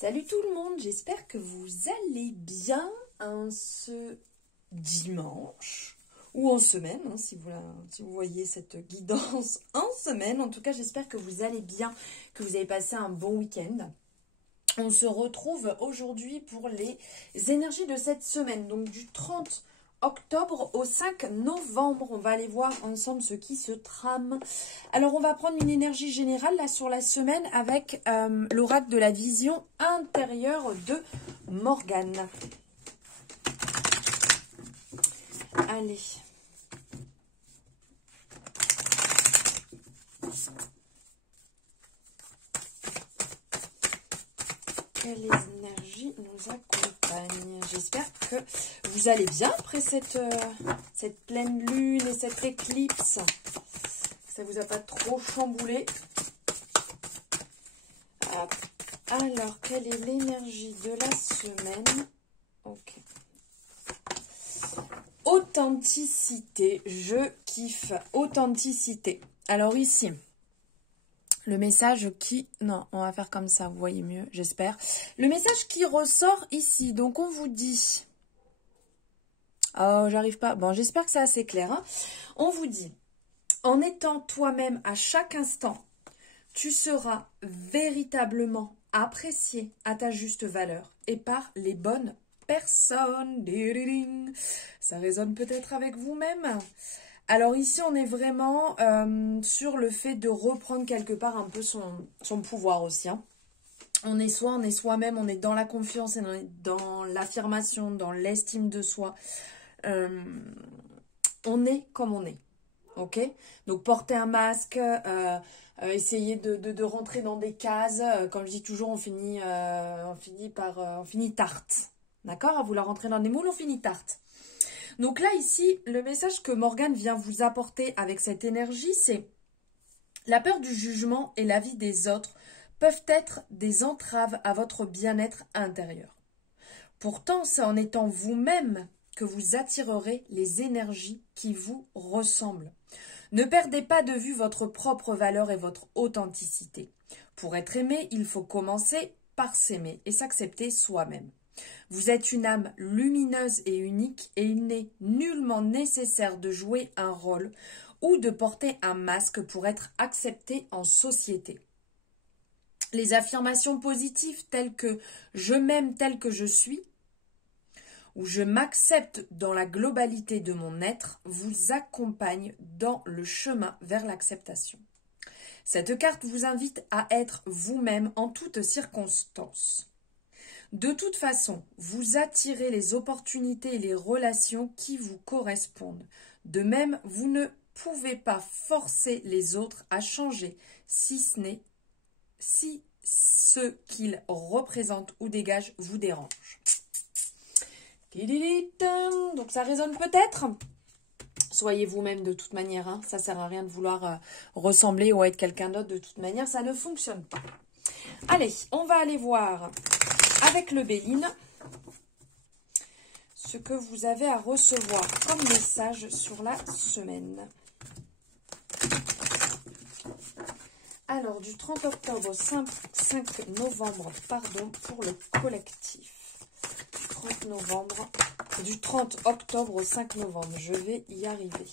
Salut tout le monde, j'espère que vous allez bien ce dimanche ou en semaine, hein, si vous voyez cette guidance en semaine. En tout cas, j'espère que vous allez bien, que vous avez passé un bon week-end. On se retrouve aujourd'hui pour les énergies de cette semaine, donc du 30 octobre au 5 novembre. On va aller voir ensemble ce qui se trame. Alors, on va prendre une énergie générale là sur la semaine avec l'oracle de la vision intérieure de Morgane. Allez. Que les énergies nous accompagnent. J'espère que vous allez bien après cette pleine lune et cette éclipse. Ça vous a pas trop chamboulé. Alors, quelle est l'énergie de la semaine? Ok. Authenticité. Je kiffe. Authenticité. Alors ici... le message qui... Non, on va faire comme ça, vous voyez mieux, j'espère. Le message qui ressort ici, donc on vous dit... Oh, j'arrive pas... Bon, j'espère que c'est assez clair. Hein. On vous dit, en étant toi-même à chaque instant, tu seras véritablement apprécié à ta juste valeur et par les bonnes personnes. Ça résonne peut-être avec vous-même. Alors ici, on est vraiment sur le fait de reprendre quelque part un peu son pouvoir aussi. Hein. On est soi-même, on est dans la confiance, et on est dans l'affirmation, dans l'estime de soi. On est comme on est. Ok? Donc porter un masque, essayer de rentrer dans des cases. Comme je dis toujours, on finit tarte. D'accord? À vouloir rentrer dans des moules, on finit tarte. Donc là, ici, le message que Morgane vient vous apporter avec cette énergie, c'est la peur du jugement et la vie des autres peuvent être des entraves à votre bien-être intérieur. Pourtant, c'est en étant vous-même que vous attirerez les énergies qui vous ressemblent. Ne perdez pas de vue votre propre valeur et votre authenticité. Pour être aimé, il faut commencer par s'aimer et s'accepter soi-même. Vous êtes une âme lumineuse et unique et il n'est nullement nécessaire de jouer un rôle ou de porter un masque pour être accepté en société. Les affirmations positives telles que « je m'aime tel que je suis » ou « je m'accepte dans la globalité de mon être » vous accompagnent dans le chemin vers l'acceptation. Cette carte vous invite à être vous-même en toutes circonstances. De toute façon, vous attirez les opportunités et les relations qui vous correspondent. De même, vous ne pouvez pas forcer les autres à changer si ce qu'ils représentent ou dégagent vous dérange. Donc ça résonne peut-être. Soyez vous-même de toute manière. Hein. Ça ne sert à rien de vouloir ressembler ou être quelqu'un d'autre. De toute manière, ça ne fonctionne pas. Allez, on va aller voir... avec le Béline, ce que vous avez à recevoir comme message sur la semaine. Alors, du 30 octobre au 5 novembre, pardon, pour le collectif. Du 30 octobre au 5 novembre, je vais y arriver.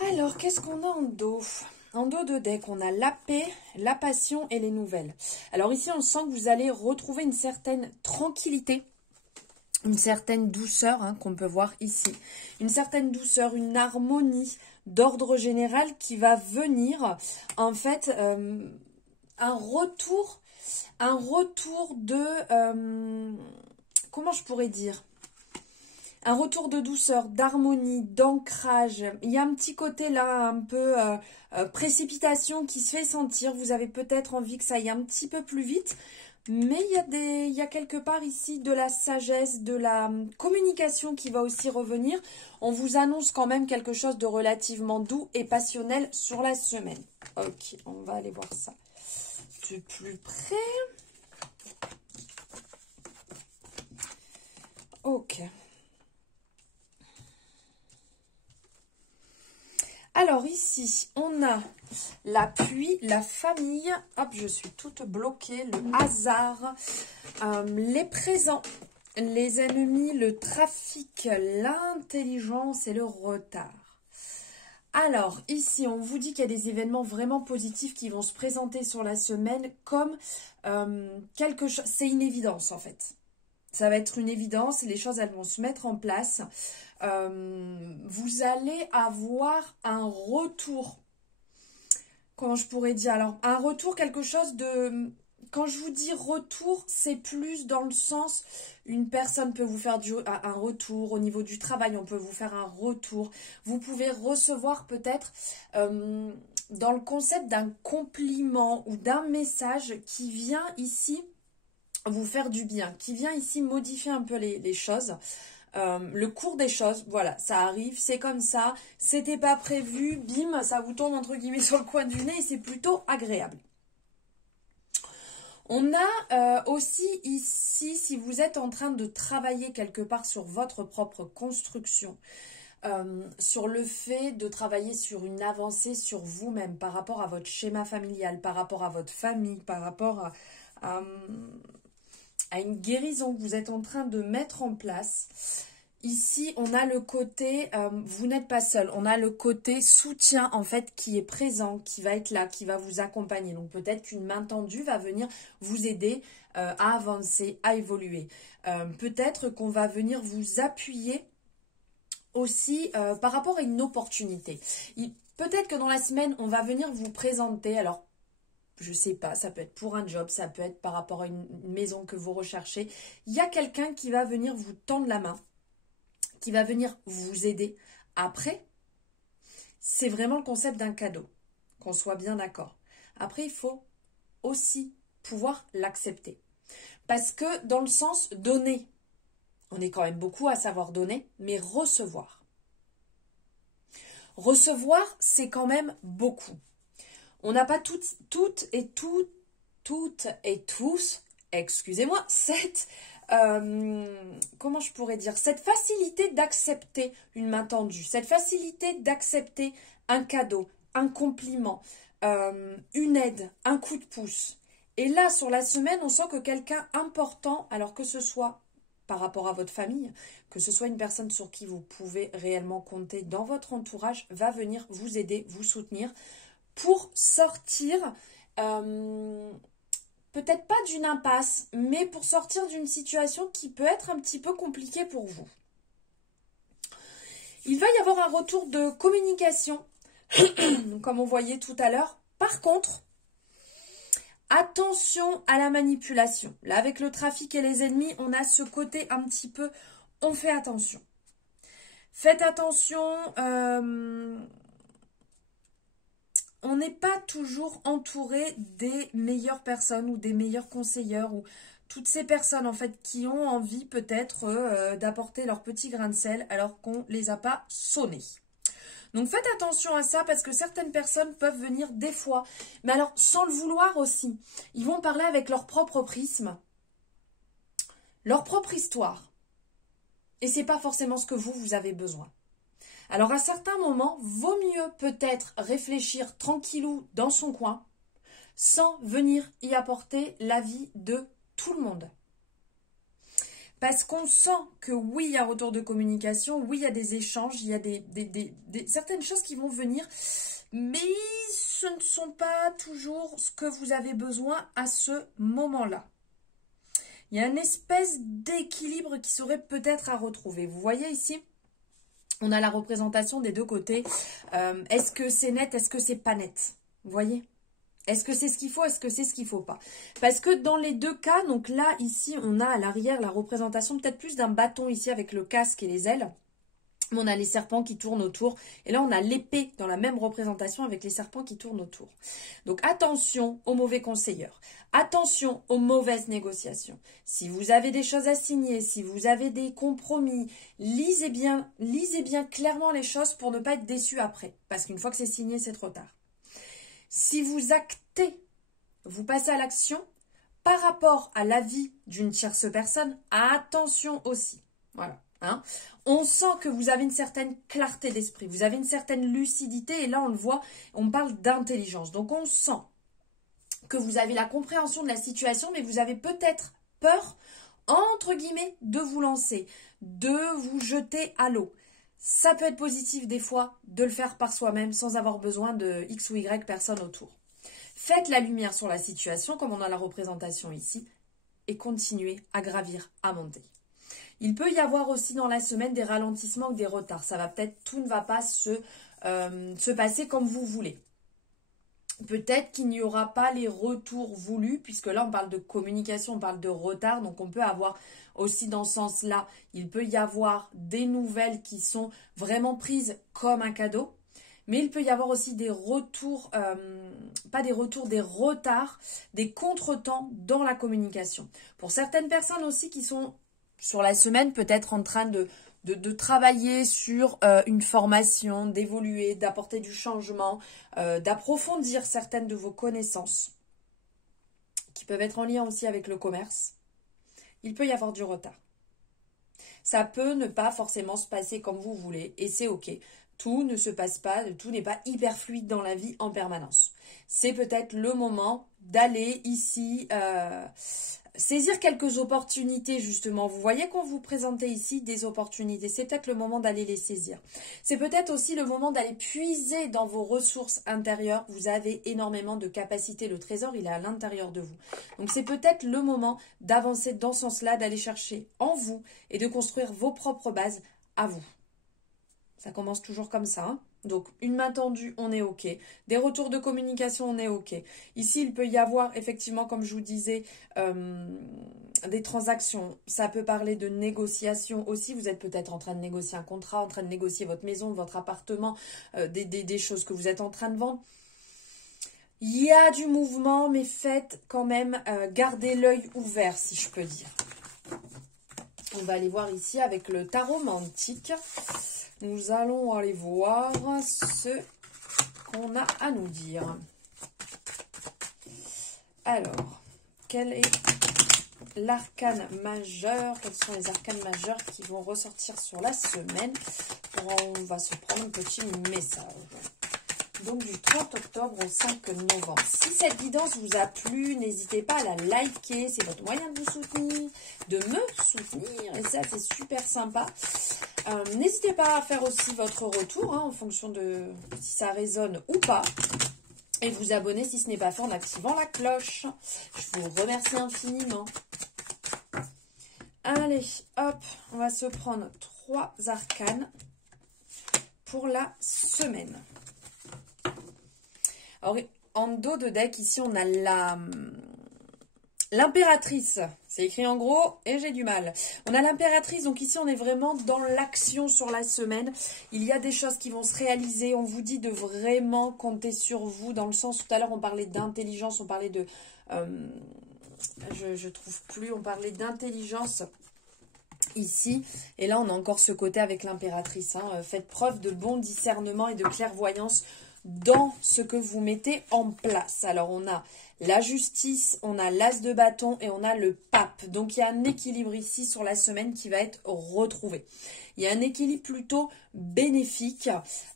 Alors, qu'est-ce qu'on a en dos? En dos de deck, on a la paix, la passion et les nouvelles. Alors ici, on sent que vous allez retrouver une certaine tranquillité, une certaine douceur hein, qu'on peut voir ici. Une certaine douceur, une harmonie d'ordre général qui va venir, en fait, un retour de... comment je pourrais dire ? Un retour de douceur, d'harmonie, d'ancrage. Il y a un petit côté là, un peu précipitation qui se fait sentir. Vous avez peut-être envie que ça aille un petit peu plus vite. Mais il y a quelque part ici de la sagesse, de la communication qui va aussi revenir. On vous annonce quand même quelque chose de relativement doux et passionnel sur la semaine. Ok, on va aller voir ça de plus près. Ok. Alors ici, on a l'appui, la famille. Hop, je suis toute bloquée. Le hasard, les présents, les ennemis, le trafic, l'intelligence et le retard. Alors ici, on vous dit qu'il y a des événements vraiment positifs qui vont se présenter sur la semaine comme quelque chose. C'est une évidence en fait. Ça va être une évidence, les choses elles vont se mettre en place. Vous allez avoir un retour. Comment je pourrais dire? Alors, un retour, quelque chose de... Quand je vous dis retour, c'est plus dans le sens, une personne peut vous faire un retour au niveau du travail, on peut vous faire un retour. Vous pouvez recevoir peut-être dans le concept d'un compliment ou d'un message qui vient ici vous faire du bien, qui vient ici modifier un peu les choses. Le cours des choses, voilà, ça arrive, c'est comme ça, c'était pas prévu, bim, ça vous tombe entre guillemets sur le coin du nez et c'est plutôt agréable. On a aussi ici, si vous êtes en train de travailler quelque part sur votre propre construction, sur le fait de travailler sur une avancée sur vous-même par rapport à votre schéma familial, par rapport à votre famille, par rapport à une guérison que vous êtes en train de mettre en place. Ici, on a le côté, vous n'êtes pas seul, on a le côté soutien en fait qui est présent, qui va être là, qui va vous accompagner. Donc peut-être qu'une main tendue va venir vous aider à avancer, à évoluer. Peut-être qu'on va venir vous appuyer aussi par rapport à une opportunité. Peut-être que dans la semaine, on va venir vous présenter, alors je sais pas, ça peut être pour un job, ça peut être par rapport à une maison que vous recherchez. Il y a quelqu'un qui va venir vous tendre la main, qui va venir vous aider. Après, c'est vraiment le concept d'un cadeau, qu'on soit bien d'accord. Après, il faut aussi pouvoir l'accepter. Parce que dans le sens donner, on est quand même beaucoup à savoir donner, mais recevoir. Recevoir, c'est quand même beaucoup. On n'a pas toutes et tous, excusez-moi, comment je pourrais dire, cette facilité d'accepter une main tendue, cette facilité d'accepter un cadeau, un compliment, une aide, un coup de pouce. Et là, sur la semaine, on sent que quelqu'un important, alors que ce soit par rapport à votre famille, que ce soit une personne sur qui vous pouvez réellement compter dans votre entourage, va venir vous aider, vous soutenir pour sortir, peut-être pas d'une impasse, mais pour sortir d'une situation qui peut être un petit peu compliquée pour vous. Il va y avoir un retour de communication, comme on voyait tout à l'heure. Par contre, attention à la manipulation. Là, avec le trafic et les ennemis, on a ce côté un petit peu, on fait attention. Faites attention, on n'est pas toujours entouré des meilleures personnes ou des meilleurs conseillers ou toutes ces personnes en fait qui ont envie peut-être d'apporter leur petit grain de sel alors qu'on ne les a pas sonnés. Donc faites attention à ça parce que certaines personnes peuvent venir des fois, mais alors sans le vouloir aussi. Ils vont parler avec leur propre prisme, leur propre histoire. Et c'est pas forcément ce que vous avez besoin. Alors à certains moments, vaut mieux peut-être réfléchir tranquillou dans son coin sans venir y apporter l'avis de tout le monde. Parce qu'on sent que oui, il y a un retour de communication, oui, il y a des échanges, il y a certaines choses qui vont venir, mais ce ne sont pas toujours ce que vous avez besoin à ce moment-là. Il y a une espèce d'équilibre qui serait peut-être à retrouver. Vous voyez ici ? On a la représentation des deux côtés. Est-ce que c'est net? Est-ce que c'est pas net? Vous voyez? Est-ce que c'est ce qu'il faut? Est-ce que c'est ce qu'il ne faut pas? Parce que dans les deux cas, donc là, ici, on a à l'arrière la représentation peut-être plus d'un bâton ici avec le casque et les ailes. Mais on a les serpents qui tournent autour. Et là, on a l'épée dans la même représentation avec les serpents qui tournent autour. Donc, attention aux mauvais conseilleurs. Attention aux mauvaises négociations. Si vous avez des choses à signer, si vous avez des compromis, lisez bien clairement les choses pour ne pas être déçu après. Parce qu'une fois que c'est signé, c'est trop tard. Si vous actez, vous passez à l'action par rapport à l'avis d'une tierce personne, attention aussi. Voilà. Hein, on sent que vous avez une certaine clarté d'esprit, vous avez une certaine lucidité et là on le voit, on parle d'intelligence. Donc on sent que vous avez la compréhension de la situation mais vous avez peut-être peur, entre guillemets, de vous lancer, de vous jeter à l'eau. Ça peut être positif des fois de le faire par soi-même sans avoir besoin de X ou Y personnes autour. Faites la lumière sur la situation comme on a la représentation ici et continuez à gravir, à monter. Il peut y avoir aussi dans la semaine des ralentissements ou des retards. Ça va peut-être, tout ne va pas se passer comme vous voulez. Peut-être qu'il n'y aura pas les retours voulus, puisque là on parle de communication, on parle de retard. Donc on peut avoir aussi dans ce sens-là, il peut y avoir des nouvelles qui sont vraiment prises comme un cadeau. Mais il peut y avoir aussi des retours, pas des retours, des retards, des contretemps dans la communication. Pour certaines personnes aussi qui sont sur la semaine, peut-être en train de travailler sur une formation, d'évoluer, d'apporter du changement, d'approfondir certaines de vos connaissances qui peuvent être en lien aussi avec le commerce, il peut y avoir du retard. Ça peut ne pas forcément se passer comme vous voulez et c'est ok. Tout ne se passe pas, tout n'est pas hyper fluide dans la vie en permanence. C'est peut-être le moment d'aller ici saisir quelques opportunités justement. Vous voyez qu'on vous présentait ici des opportunités. C'est peut-être le moment d'aller les saisir. C'est peut-être aussi le moment d'aller puiser dans vos ressources intérieures. Vous avez énormément de capacités. Le trésor, il est à l'intérieur de vous. Donc c'est peut-être le moment d'avancer dans ce sens-là, d'aller chercher en vous et de construire vos propres bases à vous. Ça commence toujours comme ça. Hein. Donc, une main tendue, on est OK. Des retours de communication, on est OK. Ici, il peut y avoir, effectivement, comme je vous disais, des transactions. Ça peut parler de négociation aussi. Vous êtes peut-être en train de négocier un contrat, en train de négocier votre maison, votre appartement, des choses que vous êtes en train de vendre. Il y a du mouvement, mais faites quand même, gardez l'œil ouvert, si je peux dire. On va aller voir ici avec le tarot mantique. Nous allons aller voir ce qu'on a à nous dire. Alors, quel est l'arcane majeur? Quels sont les arcanes majeurs qui vont ressortir sur la semaine? On va se prendre un petit message. Donc du 30 octobre au 5 novembre. Si cette guidance vous a plu, n'hésitez pas à la liker. C'est votre moyen de vous soutenir, de me soutenir. Et ça, c'est super sympa. N'hésitez pas à faire aussi votre retour en fonction de si ça résonne ou pas. Et vous abonner si ce n'est pas fait en activant la cloche. Je vous remercie infiniment. Allez, hop, on va se prendre 3 arcanes pour la semaine. Alors, en dos de deck, ici, on a l'impératrice. C'est écrit en gros et j'ai du mal. On a l'impératrice, donc ici, on est vraiment dans l'action sur la semaine. Il y a des choses qui vont se réaliser. On vous dit de vraiment compter sur vous. Dans le sens, tout à l'heure, on parlait d'intelligence, on parlait de... je trouve plus, on parlait d'intelligence ici. Et là, on a encore ce côté avec l'impératrice. Faites preuve de bon discernement et de clairvoyance dans ce que vous mettez en place. Alors, on a la justice, on a l'as de bâton et on a le pape. Donc, il y a un équilibre ici sur la semaine qui va être retrouvé. Il y a un équilibre plutôt bénéfique.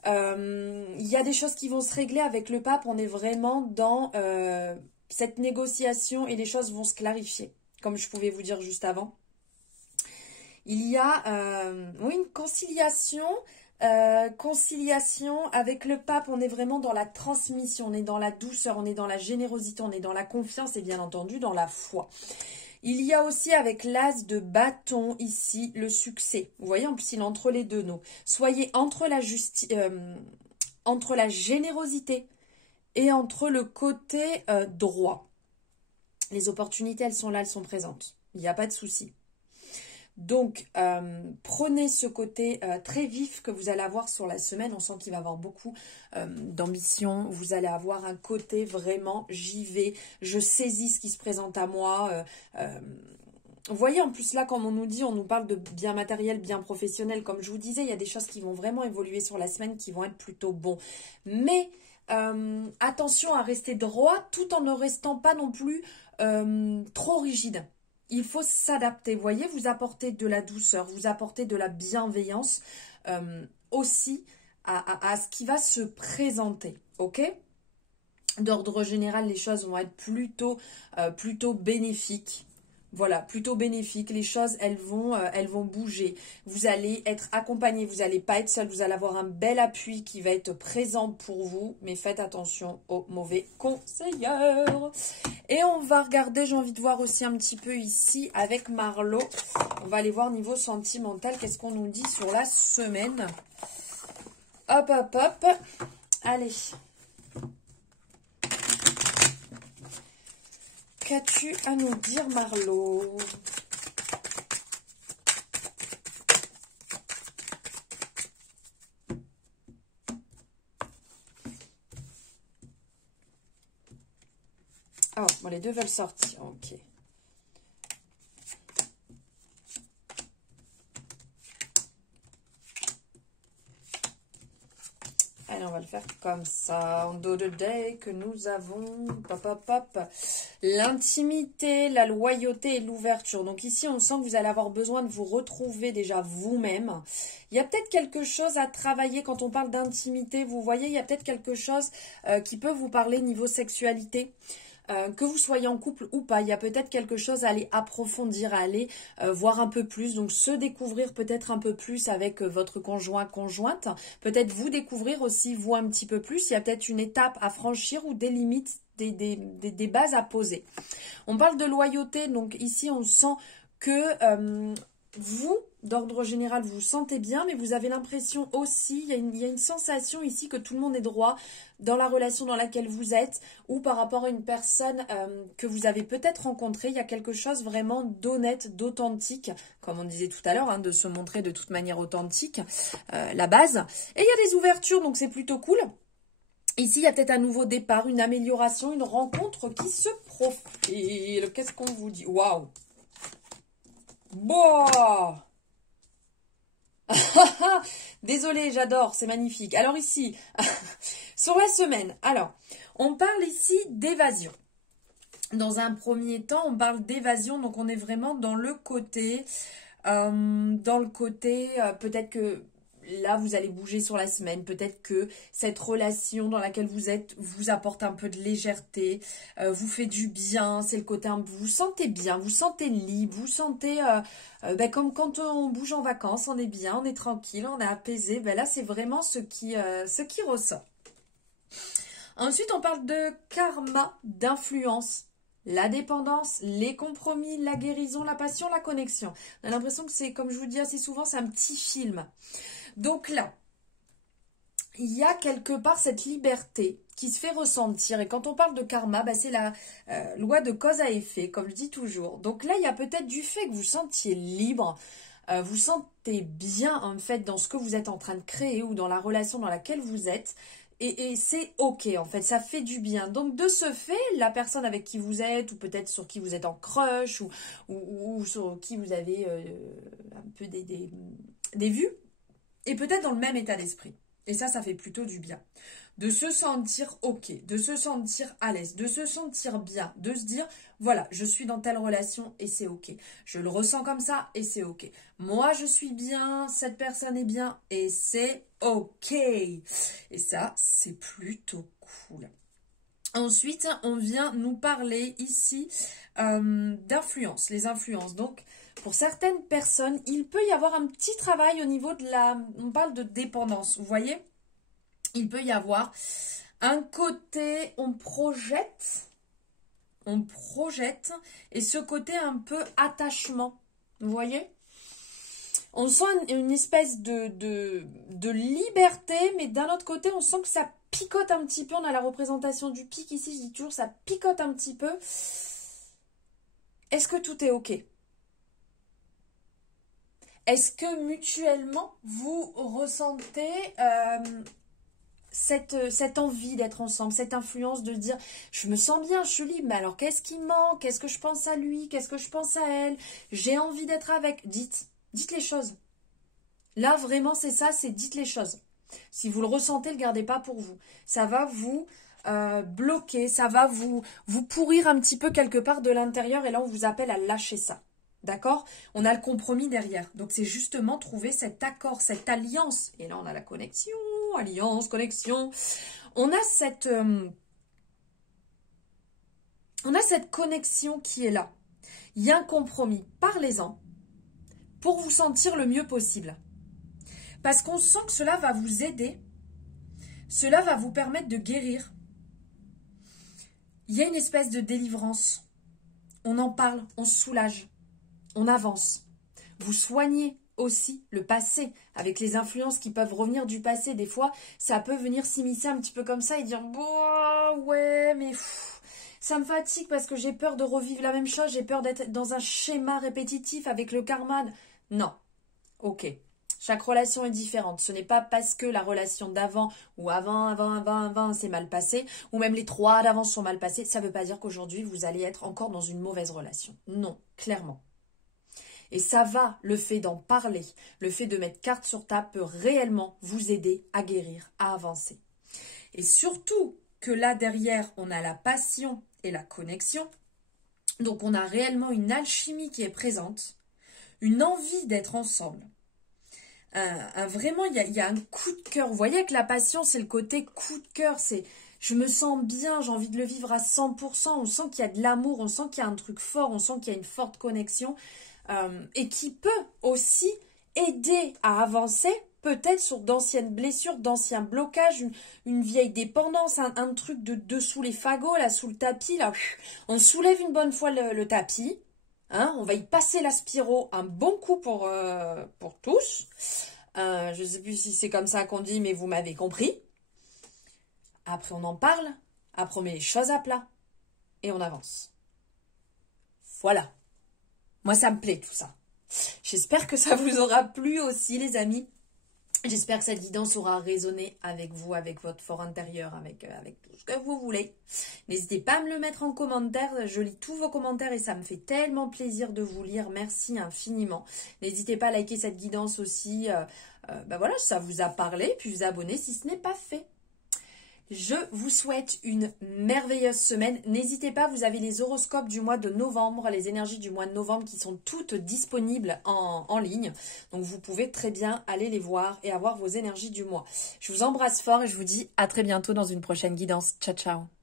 Il y a des choses qui vont se régler avec le pape. On est vraiment dans cette négociation et les choses vont se clarifier, comme je pouvais vous dire juste avant. Il y a une conciliation. Conciliation avec le pape, on est vraiment dans la transmission, on est dans la douceur, on est dans la générosité, on est dans la confiance et bien entendu dans la foi. Il y a aussi avec l'as de bâton ici le succès. Vous voyez, en plus il est entre les deux. Donc, soyez entre la générosité et entre le côté droit. Les opportunités, elles sont là, elles sont présentes. Il n'y a pas de souci. Donc, prenez ce côté très vif que vous allez avoir sur la semaine. On sent qu'il va y avoir beaucoup d'ambition. Vous allez avoir un côté vraiment, j'y vais, je saisis ce qui se présente à moi. Vous voyez, en plus, là, comme on nous dit, on nous parle de bien matériel, bien professionnel. Comme je vous disais, il y a des choses qui vont vraiment évoluer sur la semaine, qui vont être plutôt bons. Mais attention à rester droit, tout en ne restant pas non plus trop rigide. Il faut s'adapter. Vous voyez, vous apportez de la douceur, vous apportez de la bienveillance aussi à ce qui va se présenter. Ok ? D'ordre général, les choses vont être plutôt bénéfiques. Voilà, plutôt bénéfique. Les choses, elles vont bouger. Vous allez être accompagné, vous n'allez pas être seul. Vous allez avoir un bel appui qui va être présent pour vous. Mais faites attention aux mauvais conseilleurs. Et on va regarder, j'ai envie de voir aussi un petit peu ici avec Marlo. On va aller voir niveau sentimental. Qu'est-ce qu'on nous dit sur la semaine? Hop, hop, hop. Allez. Qu'as-tu à nous dire, Marlo? Oh, bon, les deux veulent sortir, ok. Allez, on va le faire comme ça. En dos de day que nous avons, pop, pop, pop, l'intimité, la loyauté et l'ouverture. Donc ici, on sent que vous allez avoir besoin de vous retrouver déjà vous-même. Il y a peut-être quelque chose à travailler quand on parle d'intimité. Vous voyez, il y a peut-être quelque chose qui peut vous parler niveau sexualité. Que vous soyez en couple ou pas, il y a peut-être quelque chose à aller approfondir, à aller voir un peu plus, donc se découvrir peut-être un peu plus avec votre conjointe, peut-être vous découvrir aussi vous un petit peu plus, il y a peut-être une étape à franchir ou des limites, des bases à poser. On parle de loyauté, donc ici on sent que vous, d'ordre général, vous vous sentez bien, mais vous avez l'impression aussi, il y a une sensation ici que tout le monde est droit dans la relation dans laquelle vous êtes ou par rapport à une personne que vous avez peut-être rencontrée. Il y a quelque chose vraiment d'honnête, d'authentique, comme on disait tout à l'heure, hein, de se montrer de toute manière authentique, la base. Et il y a des ouvertures, donc c'est plutôt cool. Ici, il y a peut-être un nouveau départ, une amélioration, une rencontre qui se profile. Qu'est-ce qu'on vous dit? Waouh! Boah! Désolée, j'adore, c'est magnifique. Alors ici, sur la semaine, alors, on parle ici d'évasion. Dans un premier temps, on parle d'évasion, donc on est vraiment dans le côté, peut-être que là, vous allez bouger sur la semaine. Peut-être que cette relation dans laquelle vous êtes vous apporte un peu de légèreté, vous fait du bien. C'est le côté, vous vous sentez bien, vous sentez libre, vous sentez comme quand on bouge en vacances, on est bien, on est tranquille, on est apaisé. Ben là, c'est vraiment ce qui ressort. Ensuite, on parle de karma, d'influence. La dépendance, les compromis, la guérison, la passion, la connexion. On a l'impression que c'est, comme je vous dis assez souvent, c'est un petit film. Donc là, il y a quelque part cette liberté qui se fait ressentir. Et quand on parle de karma, bah c'est la loi de cause à effet, comme je dis toujours. Donc là, il y a peut-être du fait que vous sentiez libre, vous sentez bien en fait dans ce que vous êtes en train de créer ou dans la relation dans laquelle vous êtes. Et c'est ok, en fait, ça fait du bien. Donc, de ce fait, la personne avec qui vous êtes, ou peut-être sur qui vous êtes en crush, ou sur qui vous avez un peu des vues, est peut-être dans le même état d'esprit. Et ça fait plutôt du bien. De se sentir ok, de se sentir à l'aise, de se sentir bien, de se dire, voilà, je suis dans telle relation et c'est ok. Je le ressens comme ça et c'est ok. Moi, je suis bien, cette personne est bien et c'est ok. Et ça, c'est plutôt cool. Ensuite, on vient nous parler ici d'influence, les influences. Donc, pour certaines personnes, il peut y avoir un petit travail au niveau de on parle de dépendance, vous voyez? Il peut y avoir un côté, on projette, et ce côté un peu attachement, vous voyez? On sent une espèce de liberté, mais d'un autre côté, on sent que ça picote un petit peu. On a la représentation du pic ici, je dis toujours, ça picote un petit peu. Est-ce que tout est ok? Est-ce que mutuellement, vous ressentez cette envie d'être ensemble, cette influence de dire je me sens bien, je suis libre, mais alors qu'est-ce qui me manque? Qu'est-ce que je pense à lui? Qu'est-ce que je pense à elle? J'ai envie d'être avec. Dites les choses. Là, vraiment, c'est ça, c'est dites les choses. Si vous le ressentez, le gardez pas pour vous. Ça va vous bloquer, ça va vous pourrir un petit peu quelque part de l'intérieur et là, on vous appelle à lâcher ça. D'accord? On a le compromis derrière. Donc, c'est justement trouver cet accord, cette alliance. Et là, on a la connexion, alliance, connexion. On a cette connexion qui est là. Il y a un compromis. Parlez-en pour vous sentir le mieux possible. Parce qu'on sent que cela va vous aider. Cela va vous permettre de guérir. Il y a une espèce de délivrance. On en parle, on se soulage. On avance. Vous soignez aussi le passé avec les influences qui peuvent revenir du passé. Des fois, ça peut venir s'immiscer un petit peu comme ça et dire bon, ouais, mais ça me fatigue parce que j'ai peur de revivre la même chose. J'ai peur d'être dans un schéma répétitif avec le karma. Non. Ok. Chaque relation est différente. Ce n'est pas parce que la relation d'avant ou avant s'est mal passé, ou même les 3 d'avant sont mal passés, ça ne veut pas dire qu'aujourd'hui vous allez être encore dans une mauvaise relation. Non, clairement. Et ça va, le fait d'en parler, le fait de mettre carte sur table peut réellement vous aider à guérir, à avancer. Et surtout que là derrière, on a la passion et la connexion. Donc on a réellement une alchimie qui est présente, une envie d'être ensemble. Vraiment, il y a un coup de cœur. Vous voyez que la passion, c'est le côté coup de cœur. C'est je me sens bien, j'ai envie de le vivre à 100%. On sent qu'il y a de l'amour, on sent qu'il y a un truc fort, on sent qu'il y a une forte connexion. Et qui peut aussi aider à avancer, peut-être sur d'anciennes blessures, d'anciens blocages, une vieille dépendance, un truc de dessous les fagots, là, sous le tapis. Là. On soulève une bonne fois le tapis. Hein, on va y passer l'aspiro un bon coup pour tous. Je ne sais plus si c'est comme ça qu'on dit, mais vous m'avez compris. Après, on en parle. Après, on met les choses à plat. Et on avance. Voilà. Moi, ça me plaît tout ça. J'espère que ça vous aura plu aussi, les amis. J'espère que cette guidance aura résonné avec vous, avec votre fort intérieur, avec tout ce que vous voulez. N'hésitez pas à me le mettre en commentaire. Je lis tous vos commentaires et ça me fait tellement plaisir de vous lire. Merci infiniment. N'hésitez pas à liker cette guidance aussi. Voilà, si ça vous a parlé. Puis vous abonner si ce n'est pas fait. Je vous souhaite une merveilleuse semaine. N'hésitez pas, vous avez les horoscopes du mois de novembre, les énergies du mois de novembre qui sont toutes disponibles en ligne. Donc vous pouvez très bien aller les voir et avoir vos énergies du mois. Je vous embrasse fort et je vous dis à très bientôt dans une prochaine guidance. Ciao, ciao.